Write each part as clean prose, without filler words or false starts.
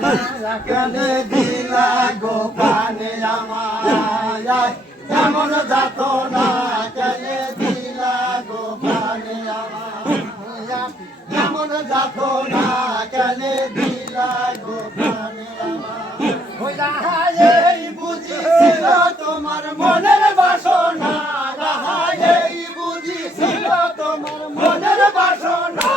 কেন দিলা গো প্রাণে আমায় এমন যাত না কেন দিলা গো প্রাণে আমায় এমন যাত না কেন দিলা গো প্রাণে আমায় এই বুঝিছিল তোমার মনের বাসনা এই বুঝিছিল তোমার মনের বাসনা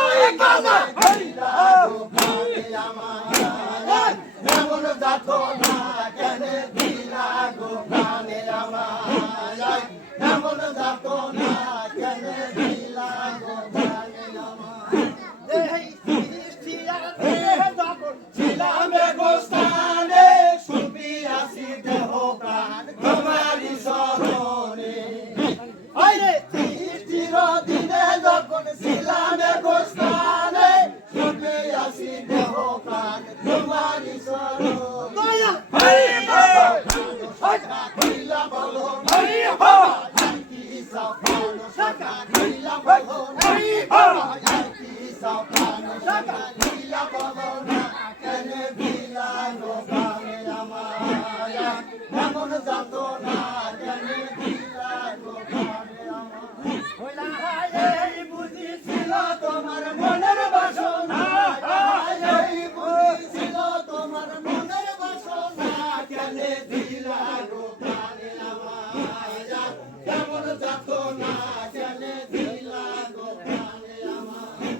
এমন যাত না কেন দিলা গো প্রাণে আমায় এমন যাত না কেন দিলা গো প্রাণে আমায় ছিলাম গোস্থানে সুপি আসি দেহ প্রাণ তোমারি শরণে চিরদিনে যখন ছিলাম গোস্থানে সুপি আসি দেহ প্রাণ তোমারি শরণে বলো এমন যাত না কেন দিলা গো প্রাণে আমায় বুঝিছিল তোমার মনের বাসনা এই বুঝিছিল তোমার মনের বাসনা কেন দিলা গো প্রাণে আমায় এমন যাত না কেন দিলা গো প্রাণে আমায়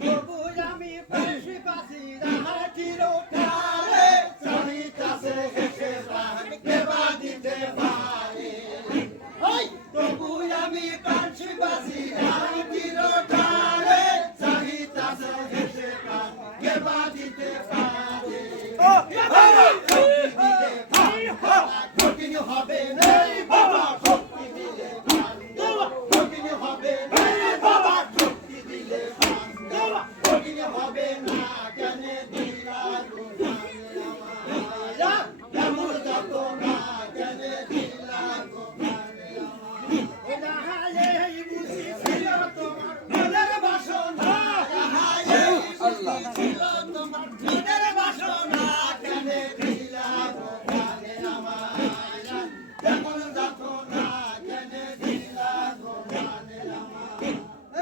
তবু আমি পাশি পাশি রাখির কারে চাইতাছে হেসে প্রাণ কেবা দিতে পারে তবু আমি পাশি পাশি রাখির কারে চাইতাছে হেসে প্রাণ কেবা দিতে পারে কঠিন হবে নেই বাবা শক্তি দিলে কঠিন হবে নেই বাবা শক্তি দিলে কঠিন হবে না কেন দিলা গো প্রাণে আমায় এমন যাত না কেন দিলা গো প্রাণে আমায় বুঝিছিল তোমার মনের বাসনা বুঝিছিল তোমার মনের বাসনা কেন দিলা গো প্রাণে আমায় এমন যাত না কেন দিলা গো প্রাণে আমায়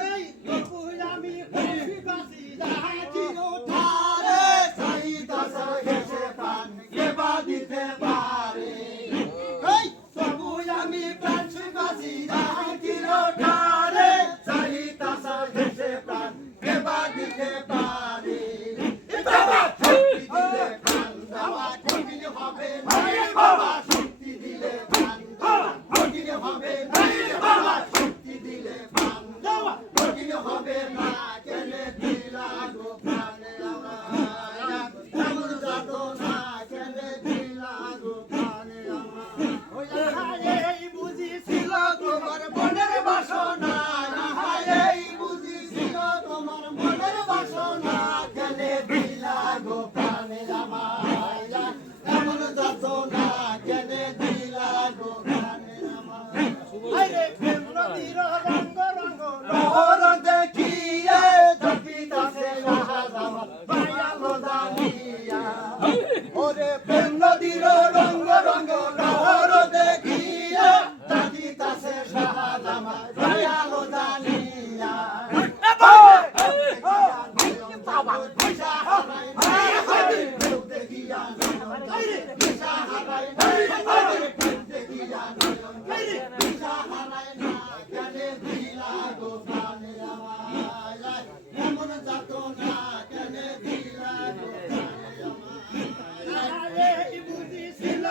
এই তবু আমি পাশি পাশি রাখির ঠারে চাইতাছে হেসে প্রাণ কেবা দিতে পারে এই তবু আমি পাশি পাশি রাখির ঠারে চাইতাছে হেসে প্রাণ কেবা দিতে পারে বাবা শক্তি দিলে প্রাণ দেওয়া কঠিন হবে বাবা শক্তি দিলে প্রাণ দেওয়া কঠিন হবে বাবা শক্তি দিলে প্রাণ দেওয়া কঠিন হবে না কেন দিলা গো প্রাণে আমায় এমন যাত না কেন দিলা গো প্রাণে আমায় বুঝিছিল তোমার মনের বাসনা এই বুঝিছিল তোমার মনের বাসনা কেন দিলা গো প্রাণে আমায় এমন যাত না কেন দিলা গো প্রাণে আমায় প্রেম নদীর রঙ্গ রঙ্গ লহর দেখিয়ে ধকিতাছে আমার বায়ালো জানিয়া ওরে প্রেম নদীর রঙ্গ রঙ্গ লহর দেখিয়ে ধকিতাছে আমার বায়ালো জানিয়া বাবা দিশা হারাই কেউ দেখিয়া দিশা হারাই দেখিয়া দিশা হারাই না কেন দিলা গো প্রাণে আমায় এমন যাত না কেন দিলা গো প্রাণে আমায় বুঝিছিল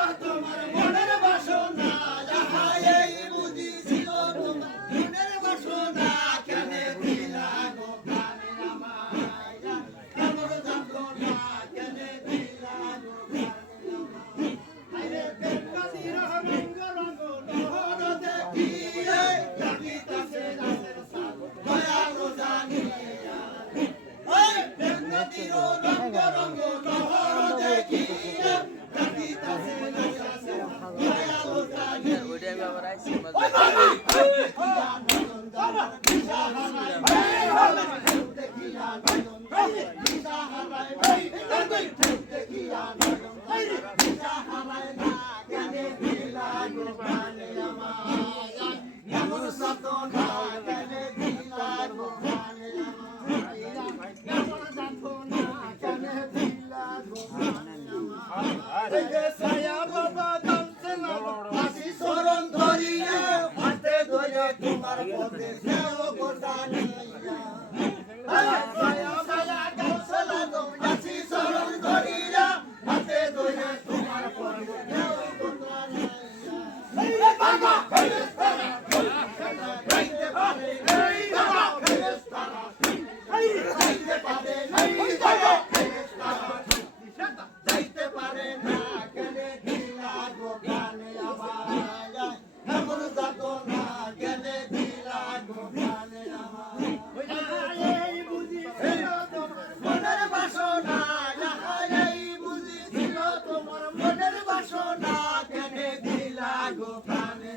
গানে